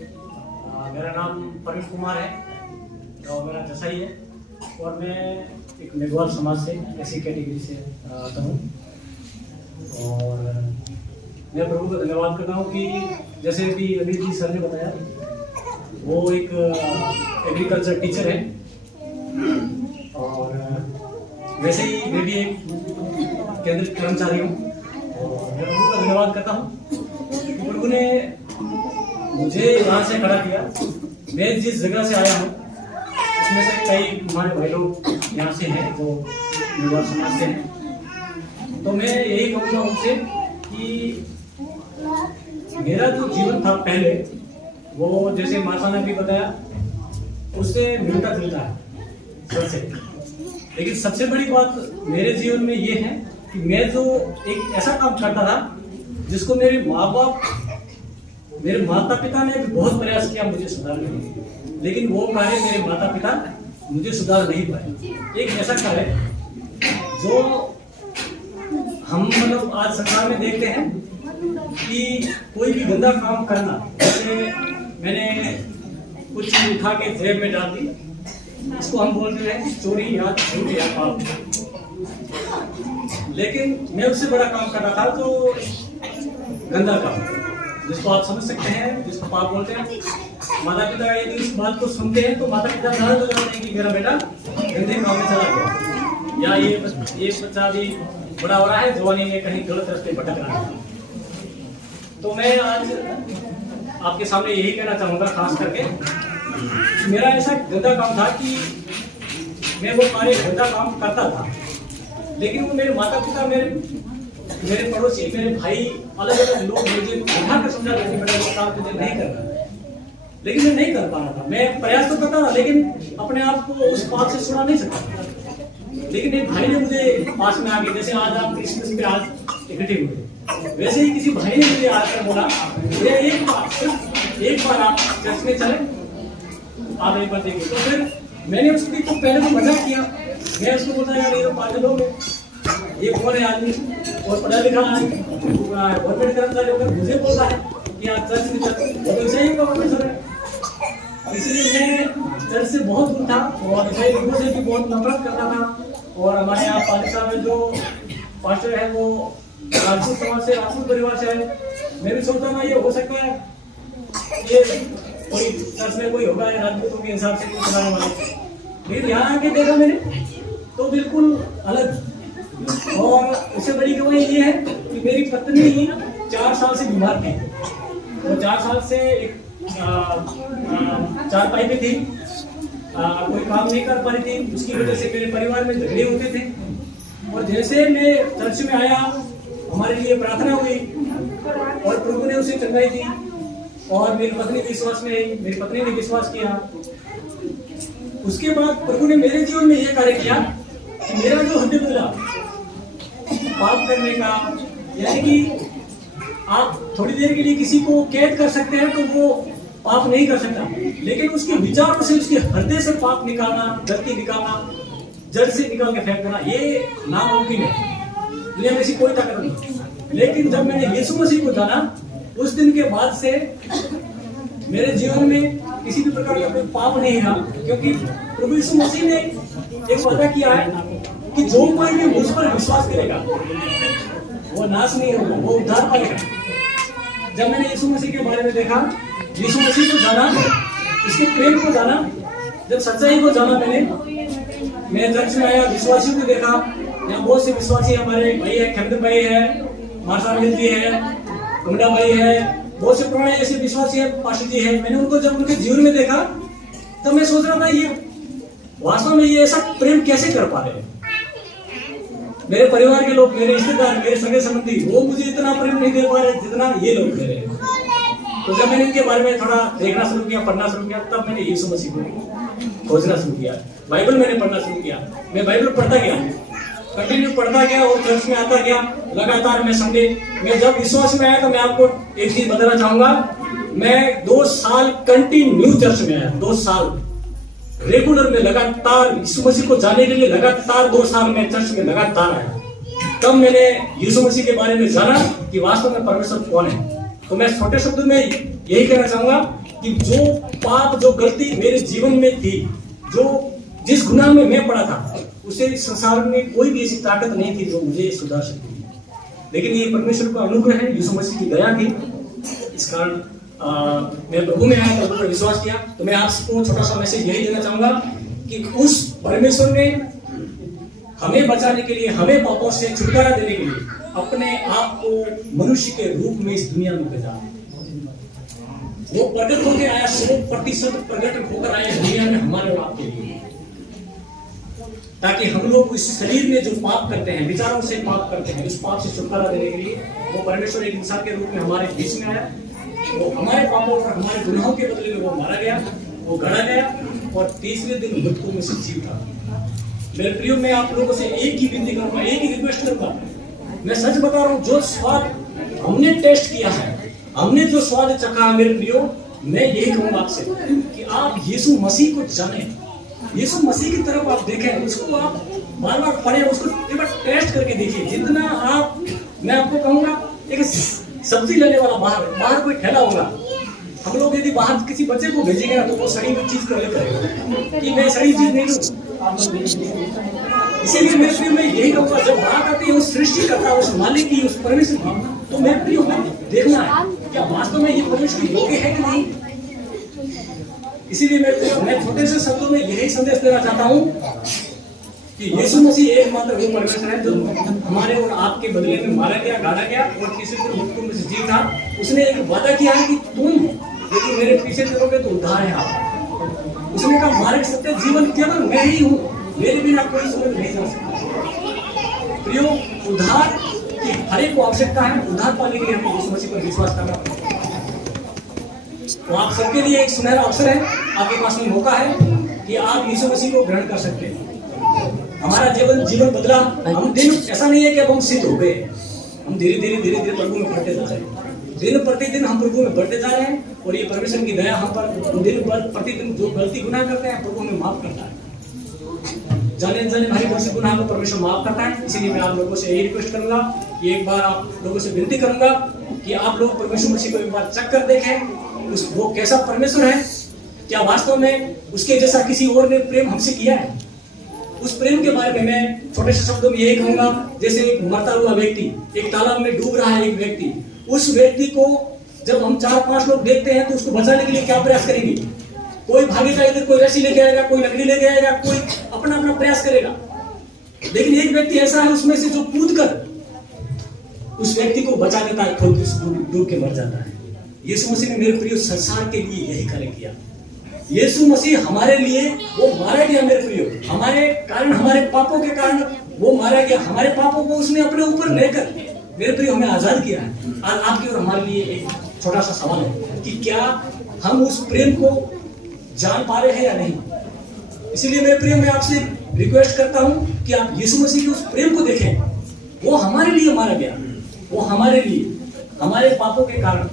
मेरा नाम परवीन कुमार है और मेरा जसाई है और मैं एक मेघवाल समाज से ऐसी कैटेगरी से आता हूँ। और मैं प्रभु का धन्यवाद करता हूँ कि जैसे अभी अनिल जी सर ने बताया, वो एक एग्रीकल्चर टीचर है और वैसे ही मैं भी एक केंद्रीय कर्मचारी हूँ। और मैं प्रभु का धन्यवाद करता हूँ कि प्रभु ने मुझे यहाँ से खड़ा किया। मैं जिस जगह से आया हूँ उसमें से कई हमारे भाई लोग यहाँ से हैं जो मेघवाल समाज से हैं। तो मैं यही कहूँगा उनसे कि मेरा जो जीवन था पहले, वो जैसे माता ने भी बताया उससे मिलता जुलता है सबसे। लेकिन सबसे बड़ी बात मेरे जीवन में ये है कि मैं जो एक ऐसा काम करता था जिसको मेरे माँ बाप, मेरे माता पिता ने भी बहुत प्रयास किया मुझे सुधारने के लिए, लेकिन वो कार्य मेरे माता पिता मुझे सुधार नहीं पाए। एक ऐसा कार्य जो हम मतलब आज संसार में देखते हैं कि कोई भी गंदा काम करना, जैसे मैंने कुछ उठा के जेब में डाल दी, इसको हम बोलते हैं चोरी या झूठ या पाप। लेकिन मैं उससे बड़ा काम कर रहा था जो गंदा काम, जिसको आप समझ सकते हैं, जिसको पाप बोलते हैं। माता पिता यदि इस बात को सुनते हैं तो माता पिता नाराज हो जाते हैं कि मेरा बेटा गंदे काम में चला गया, या ये बच्चा अभी बड़ा हो रहा है, जवानी में कहीं गलत रास्ते भटक रहा है। तो मैं आज आपके सामने यही कहना चाहूंगा, खास करके मेरा ऐसा गंदा काम था कि मैं वो कार्य गंदा काम करता था, लेकिन वो मेरे माता पिता, मेरे पड़ोसी, मेरे भाई, अलग अलग लोग मुझे उठा कर समझा रहे थे बेटा वो काम तुझे नहीं करना, लेकिन मैं नहीं कर पा रहा था। मैं प्रयास तो करता था लेकिन अपने आप को उस पाप से छुड़ा नहीं सकता। लेकिन एक भाई ने मुझे पास में आके, जैसे आज आप क्रिसमस पे आज इकट्ठे हुए, वैसे ही किसी भाई ने मुझे आकर बोला, भैया एक बार आप चर्च में चले, आप एक बार देखिए। तो फिर मैंने उसको तो पहले तो मजाक किया, मैं उसको बोलता यार ये तो पागल हो गए, ये कौन है आदमी और पढ़ा लिखा गवर्नमेंट कर्मचारी होकर मुझे बोल रहा है कि आप चर्च में चलते, तो सही प्रोफेसर है। इसलिए मैं चर्च से बहुत दूर था और ईसाई लोगों से भी बहुत नफरत करता था। और हमारे यहाँ पाकिस्तान में जो पास्टर है वो राजपूत समाज से, राजपूत परिवार से है। मैं भी सोचता था ये हो सकता है ये कोई चर्च में कोई होगा राजपूतों के हिसाब से कुछ चलाने वाला, लेकिन यहाँ आके देखा मैंने तो बिल्कुल अलग। और उससे बड़ी गवाही ये है कि मेरी पत्नी 4 साल से बीमार थी, वो 4 साल से चारपाई पे थी, कोई काम नहीं कर पा रही थी। उसकी वजह से मेरे परिवार में झगड़े होते थे। और जैसे मैं चर्च में आया, हमारे लिए प्रार्थना हुई और प्रभु ने उसे चंगाई दी और मेरी पत्नी विश्वास में आई, मेरी पत्नी ने विश्वास किया। उसके बाद प्रभु ने मेरे जीवन में यह कार्य किया कि मेरा जो हृदय बदला पाप करने का, यानी कि आप थोड़ी देर के लिए किसी को कैद कर सकते हैं तो वो पाप नहीं कर सकता, लेकिन उसके विचारों से, उसके हृदय से पाप निकालना, गलती निकालना, जड़ से निकाल के फेंक देना, ये नामुमकिन है। दुनिया में ऐसी कोई ताकत नहीं। लेकिन जब मैंने यीशु मसीह को जाना, उस दिन के बाद से मेरे जीवन में किसी भी प्रकार का कोई पाप नहीं रहा, क्योंकि प्रभु यीशु मसीह ने एक वादा किया है कि जो कोई भी मुझ पर विश्वास करेगा वो नाश नहीं होगा, वो उद्धार पाएगा। जब मैंने यीशु मसीह के बारे में देखा, यीशु मसीह को जाना, उसके प्रेम को जाना, जब सच्चाई को जाना, मैं चर्च में आया, विश्वासियों को देखा। यहाँ बहुत से विश्वासी हमारे भाई है, खंड भाई है, माता जी है, कुंडा भाई है, बहुत से पुराने ऐसे विश्वासी है, पास्टर जी है। मैंने उनको जब उनके जीवन में देखा तो मैं सोच रहा था ये वास्तव में ये ऐसा प्रेम कैसे कर पा रहे हैं। मेरे परिवार के लोग, मेरे रिश्तेदार, मेरे सगे संबंधी, वो मुझे इतना प्रेम नहीं दे पा रहे जितना ये लोग दे रहे हैं। तो जब मैंने इनके बारे में थोड़ा देखना शुरू किया, पढ़ना शुरू किया, तब मैंने यीशु मसीह को खोजना शुरू किया। बाइबल मैंने पढ़ना शुरू किया। मैं बाइबल पढ़ता गया, कंटिन्यू पढ़ता गया और चर्च में आता गया लगातार। मैं संडे में जब विश्वास में आया तो मैं आपको एक चीज बताना चाहूंगा, मैं 2 साल कंटिन्यू चर्च में आया, 2 साल रेगुलर में लगातार यीशु मसीह को जाने के लिए लगातार 2 साल में चर्च में लगातार आया। तब मैंने यीशु मसीह के बारे में जाना कि वास्तव में परमेश्वर कौन है। तो मैं छोटे शब्दों में यही कहना चाहूंगा कि जो पाप, जो गलती मेरे जीवन में थी, जो जिस गुनाह में मैं पड़ा था, उसे संसार में कोई भी ऐसी ताकत नहीं थी जो मुझे सुधार सकती थी। लेकिन ये परमेश्वर का अनुग्रह है, यीशु मसीह की दया थी। इस कारण मैं प्रभु में आया, प्रभु पर विश्वास किया। तो मैं आपको छोटा सा मैसेज यही देना चाहूंगा कि उस परमेश्वर ने हमें बचाने के लिए, हमें पापों से छुटकारा देने के लिए अपने आप को मनुष्य के रूप में इस दुनिया में भेजा। वो प्रकट होकर आया, 100% प्रकट होकर आया दुनिया में हमारे और आपके लिए, ताकि हम लोग इस शरीर में जो पाप करते हैं, विचारों से पाप करते हैं, उस पाप से छुटकारा देने के लिए वो परमेश्वर एक इंसान के रूप में हमारे बीच में आया। वो हमारे पापों और हमारे गुनाहों के बदले में वो मारा गया, वो गड़ा गया और तीसरे दिन मृत्यु में से जी उठा। मेरे प्रियो, मैं आप लोगों से एक ही विनती करूंगा, एक ही रिक्वेस्ट करूंगा। मैं सच बता रहा हूं, जो स्वाद हमने टेस्ट किया है, हमने जो स्वाद चखा है मेरे प्रियो, मैं यही कहूंगा आपसे कि आप यीशु मसीह को जाने, यीशु मसीह की तरफ आप देखें, उसको आप बार बार पढ़ें, उसको एक बार टेस्ट करके देखिए। जितना आप, मैं आपको कहूंगा, एक सब्जी लेने वाला बाहर कोई ठेला होगा, हम लोग यदि बाहर किसी बच्चे को भेजेंगे ना तो वो सड़ी हुई चीज को लेकर कि मैं सड़ी चीज नहीं लूं। इसीलिए मैं प्रियो मैं यही कहूंगा, जब बात आती है उस सृष्टिकर्ता, उस मालिक की, उस परमेश्वर की, तो मैं प्रियो देखना है क्या वास्तव में ये परमेश्वर योग्य है कि नहीं। इसीलिए मैं छोटे से शब्दों में यही संदेश देना चाहता हूँ कि यीशु मसीह एकमात्र वो परमेश्वर है जो हमारे और आपके बदले में मारा गया, गाड़ा गया और तीसरे दिन मृत्यु में से जी उठा। उसने एक वादा किया है कि तुम यदि मेरे पीछे चलोगे तो उद्धार है आप। उसने कहा मार्ग, सत्य, जीवन केवल मैं ही हूँ, मेरे बिना कोई स्वर्ग नहीं जा सकता। प्रियो, उद्धार की हर एक को आवश्यकता है। उद्धार पाने के लिए हमें यीशु मसीह पर विश्वास करना पड़ता है। तो आप सबके लिए एक सुनहरा अवसर है, आपके पास में मौका है कि आप यीशु मसीह को ग्रहण कर सकते हैं। हमारा जीवन बदला। हम दिन, ऐसा नहीं है कि अब हम सिद्ध हो गए, हम धीरे धीरे प्रभु में बढ़ते जा रहे हैं। दिन प्रतिदिन हम प्रभु में बढ़ते जा रहे हैं और ये परमेश्वर की दया हम पर दिन प्रतिदिन जो गलती गुनाह करते हैं प्रभु हमें माफ करता है। जाने भाई बहुत से गुनाह को परमेश्वर माफ करता है। इसीलिए मैं आप लोगों से यही रिक्वेस्ट करूंगा कि एक बार आप लोगों से विनती करूंगा कि आप लोग परमेश्वर मसीह को एक बार चेक कर देखें, वो कैसा परमेश्वर है, क्या वास्तव में उसके जैसा किसी और ने प्रेम हमसे किया है। उस प्रेम के बारे में मैं छोटे से शब्दों में यही कहूंगा, जैसे एक मरता हुआ व्यक्ति, एक तालाब में डूब रहा है एक व्यक्ति, उस व्यक्ति को जब हम 4-5 लोग देखते हैं तो उसको बचाने के लिए क्या प्रयास करेंगे। कोई भागेगा, इधर कोई रस्सी लेके आएगा, कोई लकड़ी लेके आएगा, कोई अपना प्रयास करेगा। लेकिन एक व्यक्ति ऐसा है उसमें से जो कूद कर उस व्यक्ति को बचा देता है, खुद डूब के मर जाता है। यीशु मसीह ने मेरे प्रिय संसार के लिए यही कार्य किया। यीशु मसीह हमारे लिए वो मारा गया मेरे प्रिय, हमारे कारण, हमारे पापों के कारण वो मारा गया। हमारे पापों को उसने अपने ऊपर लेकर मेरे प्रिय हमें आजाद किया है। आज आपके और हमारे लिए एक छोटा सा सवाल है कि क्या हम उस प्रेम को जान पा रहे हैं या नहीं। इसीलिए मेरे प्रिय मैं आपसे रिक्वेस्ट करता हूं कि आप यीशु मसीह के उस प्रेम को देखें। वो हमारे लिए मारा गया, वो हमारे लिए, हमारे पापों के कारण,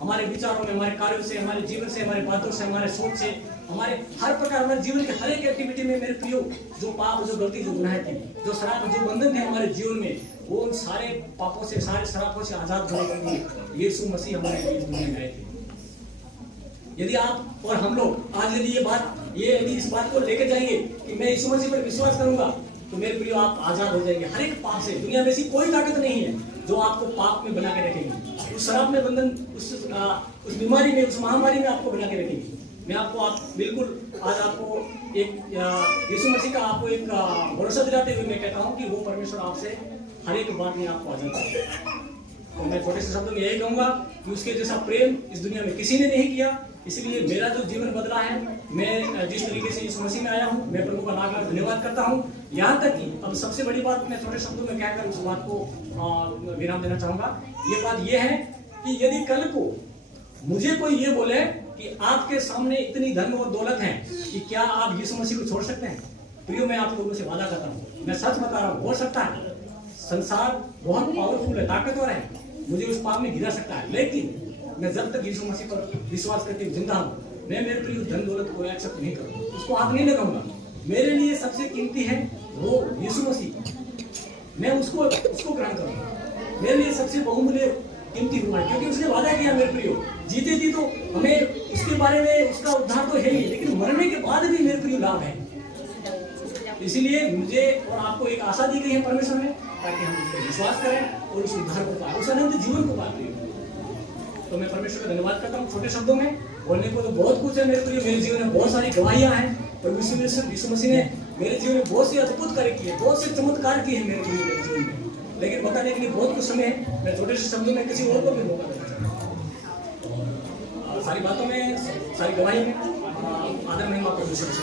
हमारे विचारों में, हमारे कार्यों से, हमारे जीवन से, हमारे बातों से, हमारे सोच से, हमारे हर प्रकार, हमारे जीवन के हर एक एक्टिविटी में मेरे प्रियो जो पाप, जो गलती, जो गुनाह थी, जो शराब, जो बंधन थे हमारे जीवन में, वो उन सारे पापों से, सारे शराबों से आजाद होने के लिए यीशु मसीह हमारे लिए दुनिया में आए थे। यदि आप और हम लोग आज यदि इस बात को लेकर जाएंगे कि मैं यीशु मसीह पर विश्वास करूंगा, तो मेरे प्रियो आप आजाद हो जाएंगे हर एक पाप से। दुनिया में ऐसी कोई ताकत नहीं है जो आपको पाप में बना के रखेगी, उस शराब में बंधन, उस बीमारी में, उस महामारी में आपको बना के रखेगी। मैं आपको बिल्कुल आज आपको एक यीशु मसीह का आपको एक भरोसा दिलाते हुए मैं कहता हूँ कि वो परमेश्वर आपसे हर एक बात में आपको आजाद करेगा। तो मैं छोटे से शब्दों में यही कहूंगा कि उसके जैसा प्रेम इस दुनिया में किसी ने नहीं किया। इसलिए मेरा जो जीवन बदला है, मैं जिस तरीके से यीशु मसीह में आया हूँ, मैं प्रभु का लाख धन्यवाद करता हूँ। यहाँ तक कि अब सबसे बड़ी बात मैं छोटे शब्दों में कहकर उस बात को विराम देना चाहूंगा। ये बात ये है कि यदि कल को मुझे कोई ये बोले कि आपके सामने इतनी धन और दौलत है कि क्या आप यीशु मसीह को छोड़ सकते हैं, प्रियो मैं आप लोगों से वादा करता हूँ, मैं सच बता रहा हूँ, हो सकता है संसार बहुत पावरफुल है, ताकतवर है, मुझे उस पाप में गिरा सकता है, लेकिन मैं जब तक यीशु मसीह पर विश्वास करके जिंदा हूँ, मैं मेरे प्रिय धन दौलत को एक्सेप्ट नहीं करूँगा, उसको हाथ नहीं लगाऊंगा। मेरे लिए सबसे कीमती है वो यीशु मसीह, मैं उसको ग्रहण करूँगा। मेरे लिए सबसे बहुमूल्य कीमती हुआ है, क्योंकि उसने वादा किया मेरे प्रियो, जीते जी तो हमें उसके बारे में उसका उद्धार तो है ही, लेकिन मरने के बाद भी मेरे प्रिय लाभ है। इसीलिए मुझे और आपको एक आशा दी गई है परमेश्वर ने, ताकि हम उस पर विश्वास करें और उस उद्धार को पाए, उस अनंत जीवन को पाए। तो मैं परमेश्वर का धन्यवाद करता हूँ। छोटे शब्दों में बोलने को तो बहुत कुछ है मेरे प्रिय, मेरे जीवन में बहुत सारी गवाहियां हैं, और यीशु मसीह ने मेरे जीवन में बहुत से अद्भुत कार्य किए, बहुत से चमत्कार किए हैं मेरे जीवन में, लेकिन बताने के लिए बहुत कुछ समय है। मैं छोटे से शब्दों में किसी और को भी मौका देना चाहता हूँ। सारी बातों में, सारी गवाही में आदर महिमा परमेश्वर से